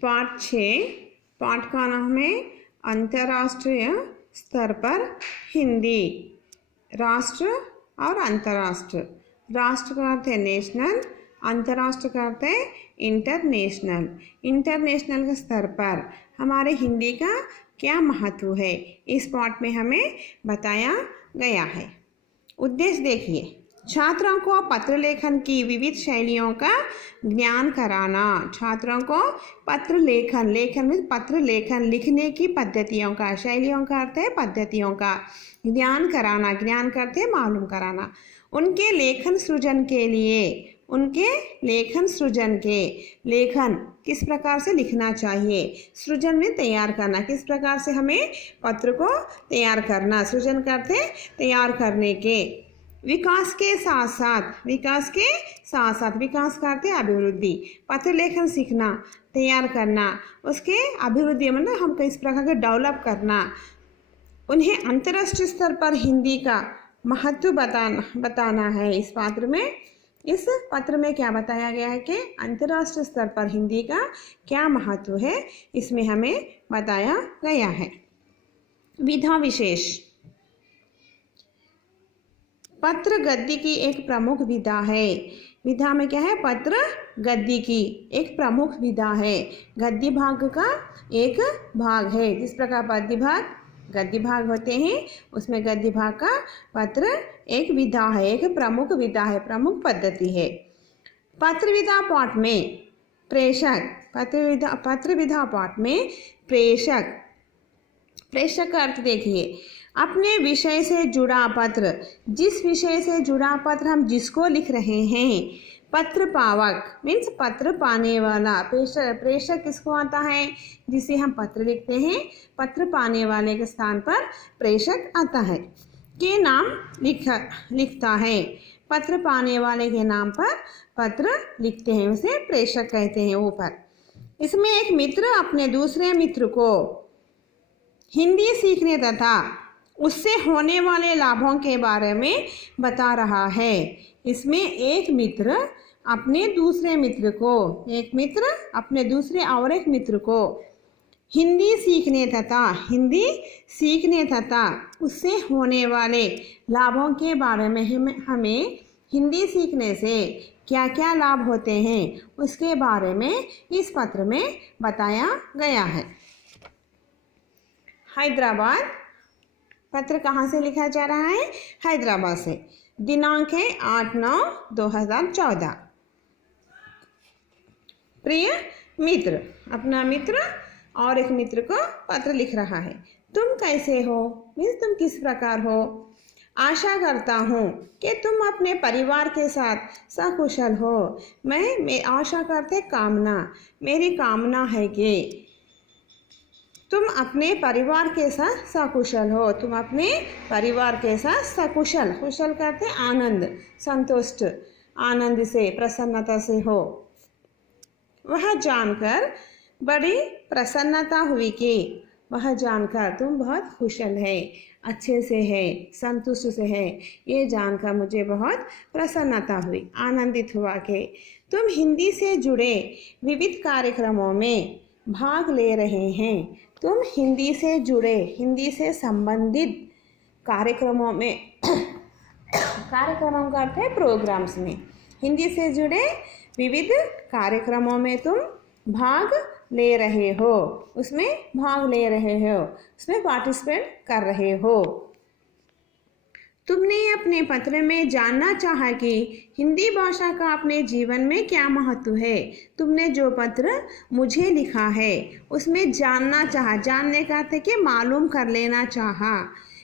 पाठ 6, पाठ का नाम है अंतर्राष्ट्रीय स्तर पर हिंदी। राष्ट्र और अंतर्राष्ट्र। राष्ट्र का अर्थ है नेशनल, अंतर्राष्ट्र का अर्थ है इंटरनेशनल। इंटरनेशनल के स्तर पर हमारे हिंदी का क्या महत्व है, इस पाठ में हमें बताया गया है। उद्देश्य देखिए, छात्रों को पत्र लेखन की विविध शैलियों का ज्ञान कराना। छात्रों को पत्र लेखन, लेखन में पत्र लेखन, लिखने की पद्धतियों का, शैलियों का अर्थ है पद्धतियों का ज्ञान कराना। ज्ञान करते मालूम कराना। उनके लेखन सृजन के लिए, उनके लेखन सृजन के, लेखन किस प्रकार से लिखना चाहिए, सृजन में तैयार करना, किस प्रकार से हमें पत्र को तैयार करना, सृजन करते तैयार करने के। विकास के साथ साथ, विकास के साथ साथ, विकास करते अभिवृद्धि, पत्र लेखन सीखना, तैयार करना, उसके अभिवृद्धि मतलब हम किस प्रकार के डेवलप करना। उन्हें अंतर्राष्ट्रीय स्तर पर हिंदी का महत्व बताना है। इस पत्र में क्या बताया गया है कि अंतर्राष्ट्रीय स्तर पर हिंदी का क्या महत्व है, इसमें हमें बताया गया है। विधा विशेष। पत्र गद्य की एक प्रमुख विधा है। विधा में क्या है, पत्र गद्य की एक प्रमुख विधा है। गद्य भाग का एक भाग है। जिस प्रकार पद्य भाग गद्य भाग होते हैं, उसमें गद्य भाग का पत्र एक विधा है, एक प्रमुख विधा है, प्रमुख पद्धति है। पत्र विधा पाठ में प्रेषक, पत्र विधा पाठ में प्रेषक, प्रेषक का अर्थ देखिए, अपने विषय से जुड़ा पत्र, जिस विषय से जुड़ा पत्र हम जिसको लिख रहे हैं। पत्र पावक मीन्स पत्र पाने वाला। प्रेषक किसको आता है, जिसे हम पत्र लिखते हैं, पत्र पाने वाले के स्थान पर प्रेषक आता है। के नाम लिखता है, पत्र पाने वाले के नाम पर पत्र लिखते हैं, उसे प्रेषक कहते हैं। ऊपर इसमें एक मित्र अपने दूसरे मित्र को हिंदी सीखने तथा उससे होने वाले लाभों के बारे में बता रहा है। इसमें एक मित्र अपने दूसरे मित्र को, एक मित्र अपने दूसरे और एक मित्र को हिंदी सीखने तथा उससे होने वाले लाभों के बारे में हमें हिंदी सीखने से क्या क्या लाभ होते हैं, उसके बारे में इस पत्र में बताया गया है। हैदराबाद। पत्र कहाँ से लिखा जा रहा है, हैदराबाद से। दिनांक है 8/9/2014। प्रिय मित्र, अपना मित्र और एक मित्र को पत्र लिख रहा है। तुम कैसे हो मीन्स तुम किस प्रकार हो। आशा करता हूँ कि तुम अपने परिवार के साथ सकुशल हो। मैं आशा करते कामना, मेरी कामना है कि तुम अपने परिवार के साथ सकुशल हो। तुम अपने परिवार के साथ सकुशल, कुशल करते आनंद, संतुष्ट, आनंद से, प्रसन्नता से हो। वह जानकर बड़ी प्रसन्नता हुई कि, वह जानकर तुम बहुत कुशल है, अच्छे से है, संतुष्ट से है, ये जानकर मुझे बहुत प्रसन्नता हुई, आनंदित हुआ कि तुम हिंदी से जुड़े विविध कार्यक्रमों में भाग ले रहे हैं। तुम हिंदी से जुड़े, हिंदी से संबंधित कार्यक्रमों में कार्यक्रमों का अर्थ है प्रोग्राम्स में, हिंदी से जुड़े विविध कार्यक्रमों में तुम भाग ले रहे हो, उसमें भाग ले रहे हो, उसमें पार्टिसिपेट कर रहे हो। तुमने अपने पत्र में जानना चाहा कि हिंदी भाषा का अपने जीवन में क्या महत्व है। तुमने जो पत्र मुझे लिखा है उसमें जानना चाहा, जानने का अर्थ है कि मालूम कर लेना चाहा,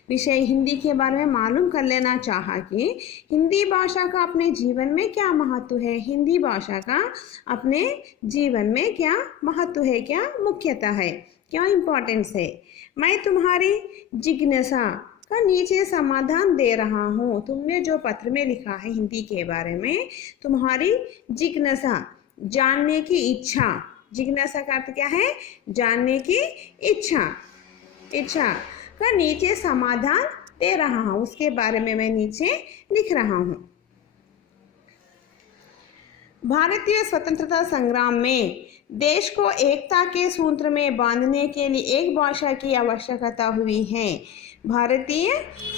विषय हिंदी के बारे में मालूम कर लेना चाहा कि हिंदी भाषा का अपने जीवन में क्या महत्व है, हिंदी भाषा का अपने जीवन में क्या महत्व है, क्या मुख्यता है, क्या इम्पोर्टेंस है। मैं तुम्हारी जिज्ञासा का नीचे समाधान दे रहा हूँ। तुमने जो पत्र में लिखा है हिंदी के बारे में, तुम्हारी जिज्ञासा, जानने की इच्छा, जिज्ञासा का अर्थ क्या है, जानने की इच्छा, इच्छा का नीचे समाधान दे रहा हूँ, उसके बारे में मैं नीचे लिख रहा हूँ। भारतीय स्वतंत्रता संग्राम में देश को एकता के सूत्र में बांधने के लिए एक भाषा की आवश्यकता हुई है। भारतीय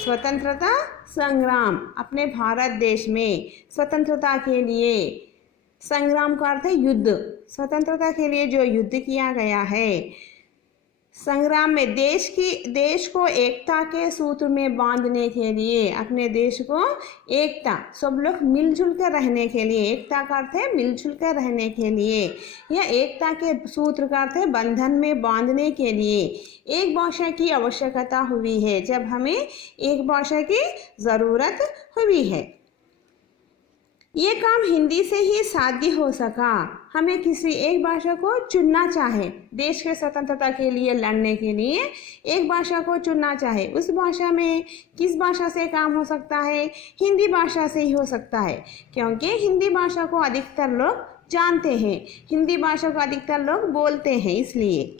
स्वतंत्रता संग्राम, अपने भारत देश में स्वतंत्रता के लिए, संग्राम का अर्थ है युद्ध, स्वतंत्रता के लिए जो युद्ध किया गया है, संग्राम में देश को एकता के सूत्र में बांधने के लिए, अपने देश को एकता, सब लोग मिलजुल कर रहने के लिए, एकता का अर्थ है मिलजुल कर रहने के लिए, या एकता के सूत्र का अर्थ है बंधन में बांधने के लिए एक भाषा की आवश्यकता हुई है, जब हमें एक भाषा की ज़रूरत हुई है। ये काम हिंदी से ही साध्य हो सका। हमें किसी एक भाषा को चुनना चाहे, देश के स्वतंत्रता के लिए लड़ने के लिए एक भाषा को चुनना चाहे, उस भाषा में किस भाषा से काम हो सकता है? हिंदी भाषा से ही हो सकता है, क्योंकि हिंदी भाषा को अधिकतर लोग जानते हैं, हिंदी भाषा को अधिकतर लोग बोलते हैं। इसलिए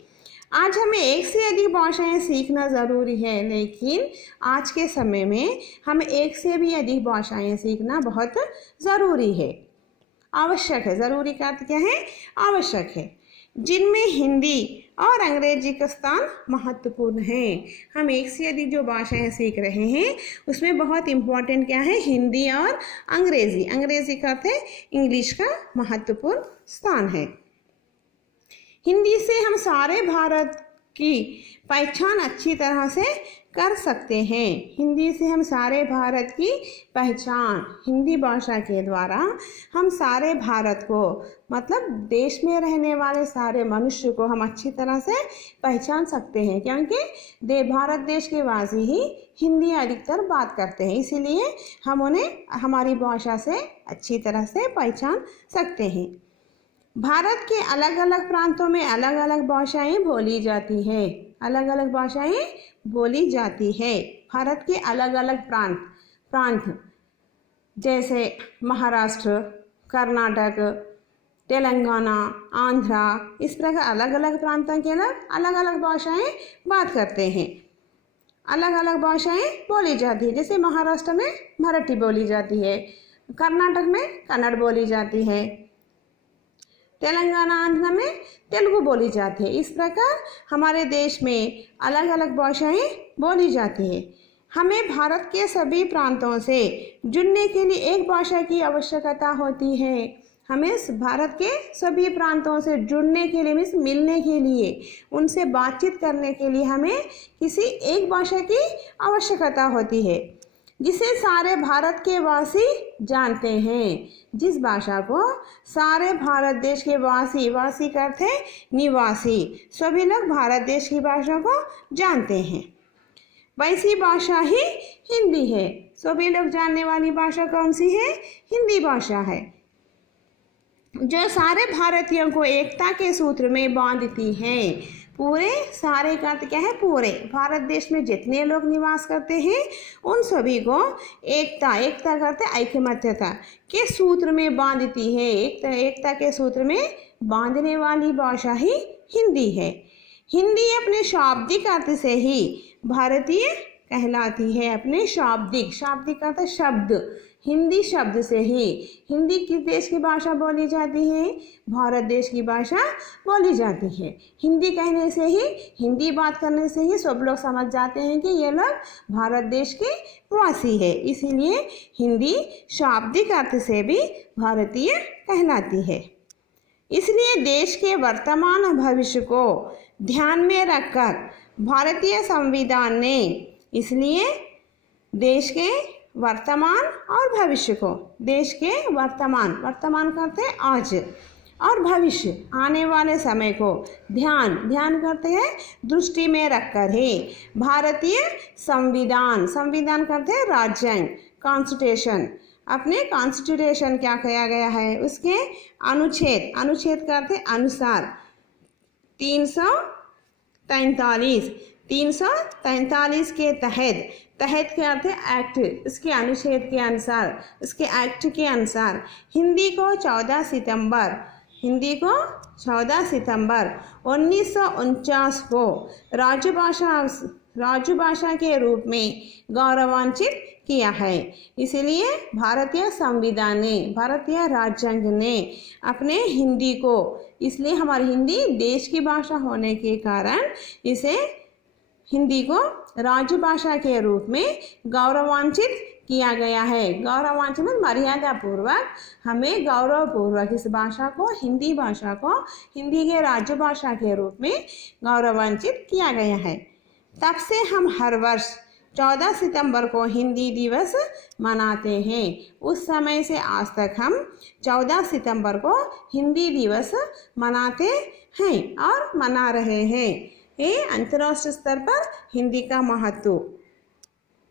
आज हमें एक से अधिक भाषाएं सीखना ज़रूरी है, लेकिन आज के समय में हमें एक से भी अधिक भाषाएं सीखना बहुत ज़रूरी है, आवश्यक है। ज़रूरी का अर्थ क्या है? आवश्यक है, जिनमें हिंदी और अंग्रेजी का स्थान महत्वपूर्ण है। हम एक से अधिक जो भाषाएं सीख रहे हैं उसमें बहुत इम्पोर्टेंट क्या है? हिंदी और अंग्रेजी। अंग्रेजी का अर्थ है इंग्लिश का महत्वपूर्ण स्थान है। हिंदी से हम सारे भारत की पहचान अच्छी तरह से कर सकते हैं। हिंदी से हम सारे भारत की पहचान, हिंदी भाषा के द्वारा हम सारे भारत को, मतलब देश में रहने वाले सारे मनुष्य को हम अच्छी तरह से पहचान सकते हैं, क्योंकि भारत देश के वासी ही हिंदी अधिकतर बात करते हैं, इसीलिए हम उन्हें हमारी भाषा से अच्छी तरह से पहचान सकते हैं। भारत के अलग अलग प्रांतों में अलग अलग भाषाएं बोली जाती हैं, अलग अलग भाषाएं बोली जाती है। भारत के अलग अलग प्रांत जैसे महाराष्ट्र, कर्नाटक, तेलंगाना, आंध्रा, इस प्रकार अलग अलग प्रांतों के लोग अलग अलग भाषाएं बात करते हैं, अलग अलग भाषाएं बोली जाती है। जैसे महाराष्ट्र में मराठी बोली जाती है, कर्नाटक में कन्नड़ बोली जाती है, तेलंगाना, आंध्र में तेलुगु बोली जाती है। इस प्रकार हमारे देश में अलग अलग भाषाएं बोली जाती है। हमें भारत के सभी प्रांतों से जुड़ने के लिए एक भाषा की आवश्यकता होती है। हमें भारत के सभी प्रांतों से जुड़ने के लिए, मीन्स मिलने के लिए, उनसे बातचीत करने के लिए हमें किसी एक भाषा की आवश्यकता होती है, जिसे सारे भारत के वासी जानते हैं, जिस भाषा को सारे भारत देश के वासी करते हैं निवासी, सभी लोग भारत देश की भाषा को जानते हैं। वैसी भाषा ही हिंदी है। सभी लोग जानने वाली भाषा कौन सी है? हिंदी भाषा है, जो सारे भारतीयों को एकता के सूत्र में बांधती है। पूरे, सारे का अर्थ क्या है? पूरे भारत देश में जितने लोग निवास करते हैं उन सभी को एकता करते ऐकमत्यता के सूत्र में बांधती है। एकता के सूत्र में बांधने वाली भाषा ही हिंदी है। हिंदी अपने शाब्दिक अर्थ से ही भारतीय कहलाती है। अपने शाब्दिक अर्थ शब्द, हिंदी शब्द से ही। हिंदी किस देश की भाषा बोली जाती है? भारत देश की भाषा बोली जाती है। हिंदी कहने से ही, हिंदी बात करने से ही सब लोग समझ जाते हैं कि ये लोग भारत देश के वासी है। इसीलिए हिंदी शाब्दिक अर्थ से भी भारतीय कहलाती है। इसलिए देश के वर्तमान और भविष्य को ध्यान में रखकर भारतीय संविधान ने, इसलिए देश के वर्तमान और भविष्य को, देश के वर्तमान का अर्थ है आज, और भविष्य आने वाले समय को ध्यान करते हैं, दृष्टि में रखकर ही भारतीय संविधान करते हैं राज्यांग, कॉन्स्टिट्यूशन। अपने कॉन्स्टिट्यूशन क्या किया गया है? उसके अनुच्छेद करते अनुसार 343 के तहत के अर्थ है एक्ट, इसके अनुच्छेद के अनुसार, उसके एक्ट के अनुसार हिंदी को 14 सितंबर 1949 को राजभाषा के रूप में गौरवान्वित किया है। इसलिए भारतीय संविधान ने, भारतीय राज्यांग ने अपने हिंदी को, इसलिए हमारी हिंदी देश की भाषा होने के कारण इसे हिंदी को राजभाषा के रूप में गौरवान्वित किया गया है। गौरवान्वित मर्यादा पूर्वक, हमें गौरवपूर्वक इस भाषा को, हिंदी भाषा को हिंदी के राजभाषा के रूप में गौरवान्वित किया गया है। तब से हम हर वर्ष 14 सितंबर को हिंदी दिवस मनाते हैं। उस समय से आज तक हम 14 सितंबर को हिंदी दिवस मनाते हैं और मना रहे हैं। ये अंतर्राष्ट्रीय स्तर पर हिंदी का महत्व।